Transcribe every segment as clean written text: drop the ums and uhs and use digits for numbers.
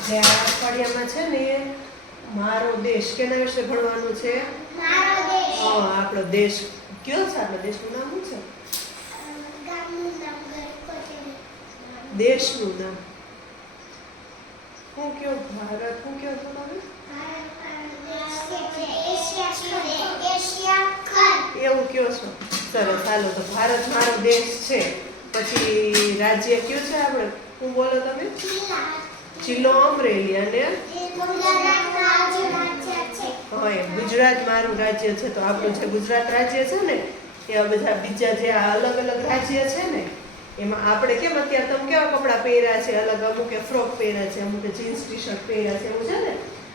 એટલે આ અઠવાડિયામાં છે ને મારો દેશ કેના વિશે ભણવાનું છે? મારો દેશ. હા, આપણો દેશ કયો છે? આપણો દેશનું નામ શું છે? ગામનું નામ ગરકોટલી. દેશનું નામ હું કયો? ભારત હું કયો છો તમે? એશિયા ખંડ. એવું કયો છો? સરસ, હાલો તો ભારત મારો દેશ છે. પછી રાજ્ય કયું છે આપણે? હું બોલો તમે? જિલ્લો અમરેલી. અને હા, ગુજરાત મારું રાજ્ય છે. તો આપણું જે ગુજરાત રાજ્ય છે ને એ બધા બીજા જે અલગ અલગ રાજ્ય છે ને એમાં આપણે કેમ અત્યારે તમે કેવા કપડાં પહેર્યા છે? અલગ અમુકે ફ્રોક પહેર્યા છે, અમુકે જીન્સ ટી શર્ટ પહેર્યા છે, એવું છે ને.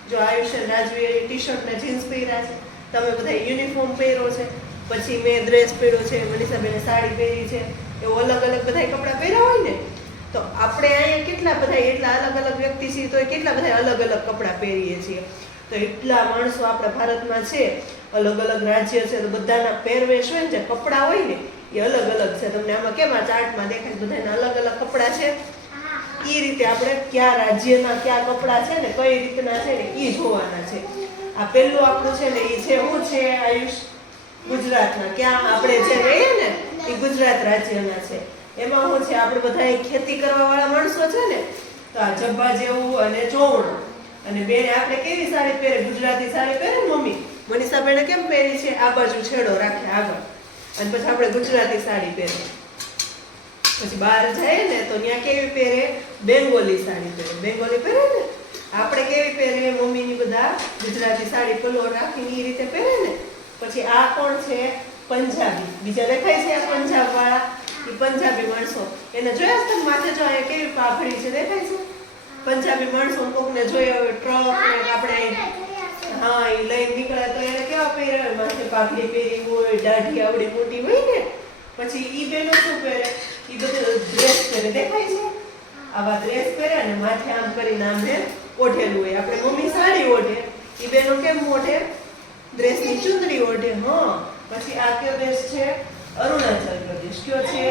જો આયુષ્યન રાજવીએ ટી શર્ટ ને જીન્સ પહેર્યા છે, તમે બધા યુનિફોર્મ પહેરો છે. પછી મેં ડ્રેસ પહેર્યો છે, મનીષાબેને સાડી પહેરી છે. એવું અલગ અલગ બધા કપડાં પહેર્યા હોય ને તો આપણે અહીંયા કેટલા બધા એટલા અલગ અલગ વ્યક્તિ છીએ તો કેટલા બધા અલગ અલગ કપડાં પહેરીએ છીએ. તો એટલા માણસો આપણા ભારતમાં છે, અલગ અલગ રાજ્ય છે, તો બધાના પહેરવેશ હોય ને જે કપડાં હોય ને એ અલગ અલગ છે. તમને આમાં કેમ આ ચાર્ટમાં દેખાય બધાના અલગ અલગ કપડાં છે. એ રીતે આપણે કયા રાજ્યના કયા કપડાં છે ને કઈ રીતના છે ને એ જોવાના છે. આ પહેલું આપણું છે ને એ છે શું છે? આયુષ ગુજરાતના. ક્યાં આપણે જે રહીએ ને એ ગુજરાત રાજ્યના છે. એમાં શું છે? આપણે બધા ખેતી કરવા વાળા માણસો છે ને તો આ જબ્બા જેવું અને ચોવડું. અને બેન આપણે કેવી સાડી પહેરે? ગુજરાતી સાડી પહેરે ને મમ્મી. મનીષાબેને કેમ પહેરી છે? આ બાજુ છેડો રાખે આગળ. અને પછી આપણે ગુજરાતી સાડી પહેરે. પછી બહાર જાય ને તો ત્યાં કેવી પહેરે? બેંગોલી સાડી પહેરે. બેંગોલી પહેરે ને આપણે કેવી પહેરે? મમ્મીની બધા ગુજરાતી સાડી પલ્લો રાખીને એ રીતે પહેરે ને. પછી આ કોણ છે? પંજાબી. બીજા દેખાય છે આ પંજાબ વાળા? એ પંજાબી માણસો. એને જોયા તમે માથે જો અહીંયા કેવી પાઘડી છે દેખાય છે? પંજાબી માણસો કોકને જોયા હોય ટ્રક ને આપણે હા એ લઈને નીકળે તો એને કેવા પહેર્યા હોય? માથે પાઘડી પહેરી હોય, દાઢી આવડી મોટી હોય ને. પછી ઈ બેનો શું પહેરે? ઈ બધું ડ્રેસ પહેરે દેખાય છે? આવા ડ્રેસ પહેરે અને માથે આમ કરીને આમને ઓઢેલું હોય. આપણે મમ્મી સાડી ઓઢે, ઈ બેનો કેમ ઓઢે? ડ્રેસની ચૂંદડી ઓઢે. હા, પછી આ કયો દેશ છે? અરુણાચલ પ્રદેશ. કયો છે?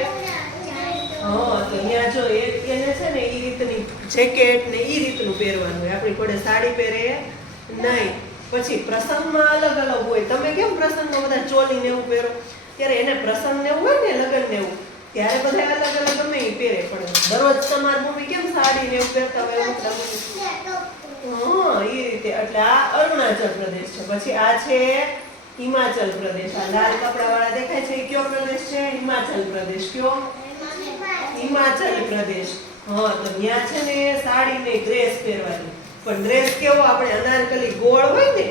હા, તો ત્યાં જો એને છે ને એ રીતની જેકેટ ને એ રીતનું પહેરવાનું હોય. આપણી જોડે સાડી પહેરે નહીં. પછી પ્રસંગમાં અલગ અલગ હોય. તમે કેમ પ્રસંગમાં બધા ચોલી ને એવું પહેરો? ત્યારે એને પ્રસંગ ને એવું હોય ને લગ્ન ને એવું ત્યારે બધા અલગ અલગ ગમે એ પહેરે. પણ દરરોજ તમાર મમ્મી કેમ સાડી ને એવું પહેરતા હોય? હા, એ રીતે. એટલે આ અરુણાચલ પ્રદેશ છે. પછી આ છે હિમાચલ પ્રદેશ. આ લાલ કપડા વાળા દેખાય છે એ કયો પ્રદેશ છે? હિમાચલ પ્રદેશ. કયો? હિમાચલ પ્રદેશ. હા, તો ત્યાં છે ને સાડી ને ડ્રેસ પહેરવાની. પણ ડ્રેસ કેવો? આપણે અનારકલી ગોળ હોય ને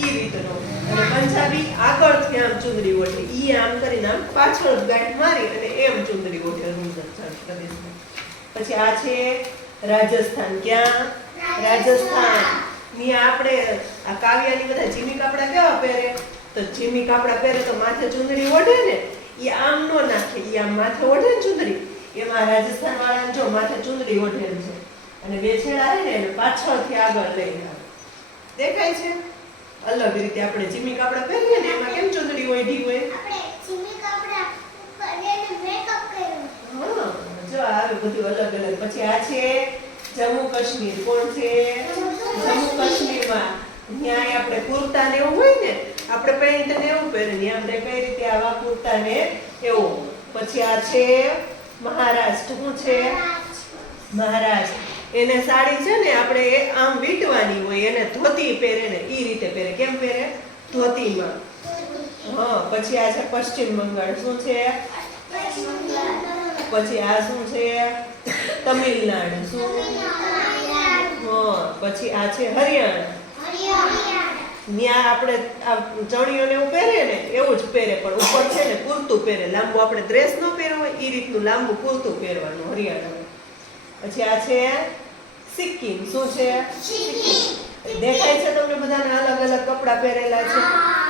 ઈ રીતનો. અને પંજાબી આગળથી આમ ચુંદડી ઓઢે. ઈ આમ કરીને આમ પાછળ ગાંઠ મારી અને એમ ચુંદડી ઓઢે અરુણાચલ પ્રદેશમાં. પછી આ છે રાજસ્થાન. ક્યાં? રાજસ્થાન. ત્યાં આપણે આ કાવ્યાની બધા જીમી કાપડા કેવા પહેરે? તો જીમી કાપડા પહેરે તો માથે ચુંદડી ઓઢે ને ઈ આમ નો નાખે. ઈ આમ માથે ઓઢે ને ચુંદડી. એમાં રાજસ્થાન વાળાને જો માથે ચુંદડી ઓઢેલ છે અને બે છેડા રહે ને એને પાછળથી આગળ લઈને આવે. દેખાય છે? અલગ રીતે આપણે જીમી કાપડા પહેરીએ ને એમાં કેમ ચુંદડી ઓઢી હોય? આપણે જીમી કપડા ઉપર એને મેકઅપ કર્યો. હા, જો આવે બધું અલગ અલગ. પછી આ છે જમ્મુ કાશ્મીર. કોણ છે? જમ્મુ કાશ્મીરમાં. ત્યાં આપણે કુર્તા ને એવું હોય ને આપણે પેન્ટ ને એવું પહેરે ને આપણે કઈ રીતે આવા કુર્તા ને એવું. પછી આ છે મહારાષ્ટ્ર. શું છે? મહારાષ્ટ્ર. એને સાડી છે ને આપણે આમ વીંટવાની હોય. એને ધોતી પહેરે ને ઈ રીતે પહેરે. કેમ પહેરે? ધોતીમાં. હા, પછી આ છે પશ્ચિમ બંગાળ. શું છે? પછી આ શું છે? તમિલનાડુ. શું? હા, પછી આ છે હરિયાણા. ત્યાં આપણે આ ચણિયો ને એવું પહેરે ને એવું જ પહેરે પણ ઉપર છે ને કુર્તું પહેરે. લાંબુ આપણે ડ્રેસ ન પહેરવો હોય એ રીતનું લાંબુ કુર્તું પહેરવાનું હરિયાણામાં. પછી આ છે સિક્કિમ. શું છે? દેખાય છે તમને બધાને અલગ અલગ કપડાં પહેરેલા છે?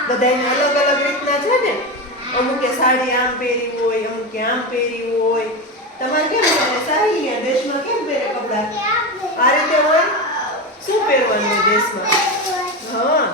બધાને અલગ અલગ રીતના છે ને. અમુકે સાડી આમ પહેરી હોય, અમુકે આમ પહેરી હોય. તમારે કેમ પહેરે? સાહિયા દેશમાં કેમ પહેરે કપડાં? આ રીતે હોય. શું પહેરવાનું હોય દેશમાં? હા,